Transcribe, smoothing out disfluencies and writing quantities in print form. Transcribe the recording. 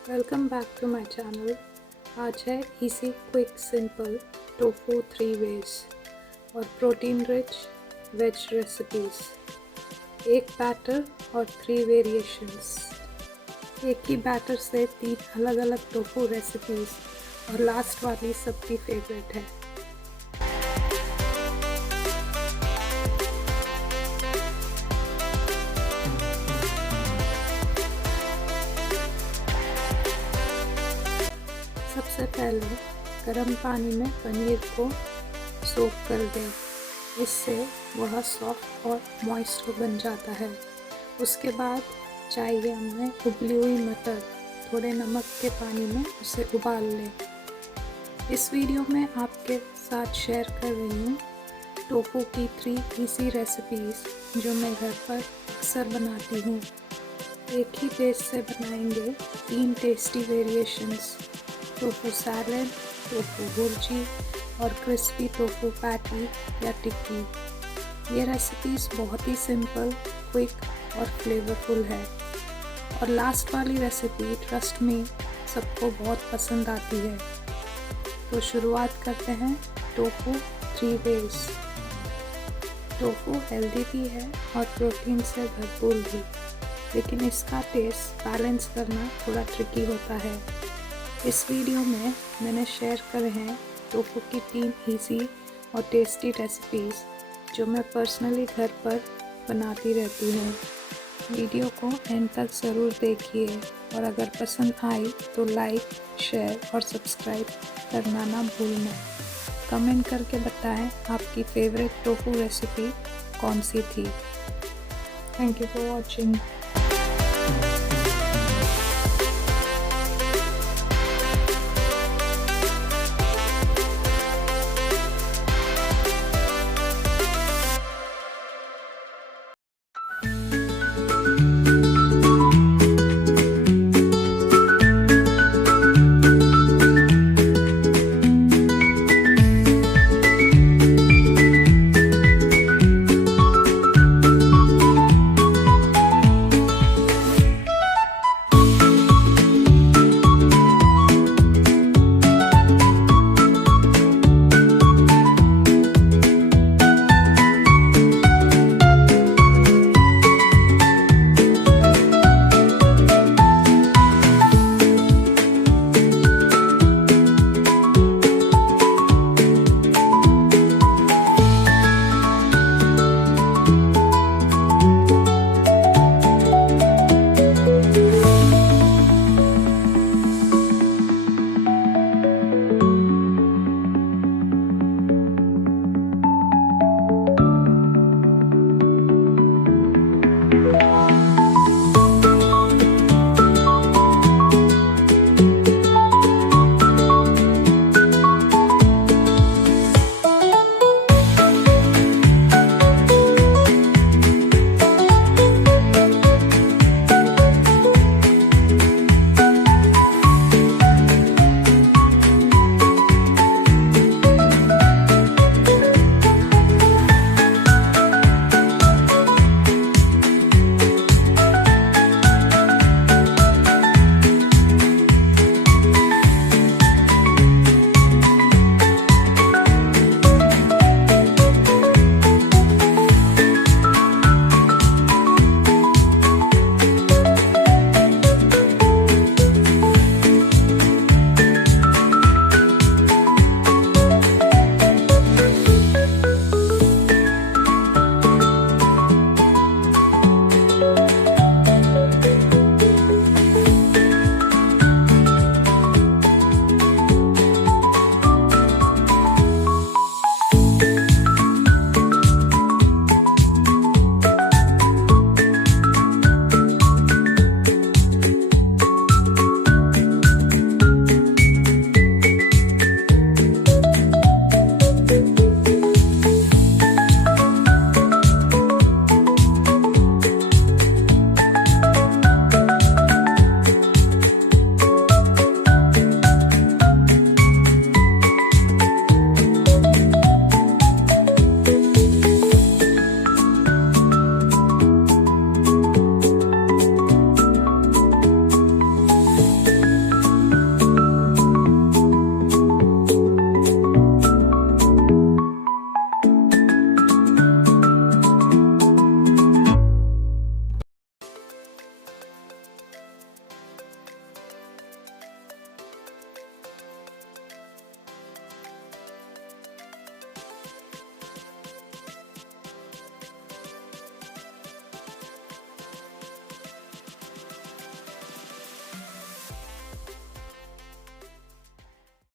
Welcome back to my channel. आज है easy quick simple tofu 3 veg और protein rich veg recipes. एक batter और 3 वेरिएशंस। एक ही बैटर से 3 अलग अलग टोफू रेसिपीज़ और लास्ट वाली सबकी फेवरेट है। सबसे पहले गर्म पानी में पनीर को सोक कर दें, इससे वह सॉफ्ट और मॉइस्ट बन जाता है। उसके बाद चाहिए हमें उबली हुई मटर, थोड़े नमक के पानी में उसे उबाल लें। इस वीडियो में आपके साथ शेयर कर रही हूँ टोफू की 3 इजी रेसिपीज़ जो मैं घर पर अक्सर बनाती हूँ। एक ही बेस से बनाएंगे 3 tasty variations, tofu salad, tofu bhurji और क्रिस्पी टोफू पैटी या टिक्की। ये रेसिपीज़ बहुत ही सिंपल, क्विक और फ्लेवरफुल है और लास्ट वाली रेसिपी ट्रस्ट मी सबको बहुत पसंद आती है। तो शुरुआत करते हैं टोफू 3 वेज। टोफू हेल्दी भी है और प्रोटीन से भरपूर भी, लेकिन इसका टेस्ट बैलेंस करना थोड़ा ट्रिकी होता है। इस वीडियो में मैंने शेयर करे हैं टोफू की 3 इजी और टेस्टी रेसिपीज़ जो मैं पर्सनली घर पर बनाती रहती हूँ। वीडियो को एंड तक ज़रूर देखिए और अगर पसंद आई तो लाइक, शेयर और सब्सक्राइब करना ना भूलना। कमेंट करके बताएं आपकी फेवरेट टोफू रेसिपी कौन सी थी। Thank you for watching.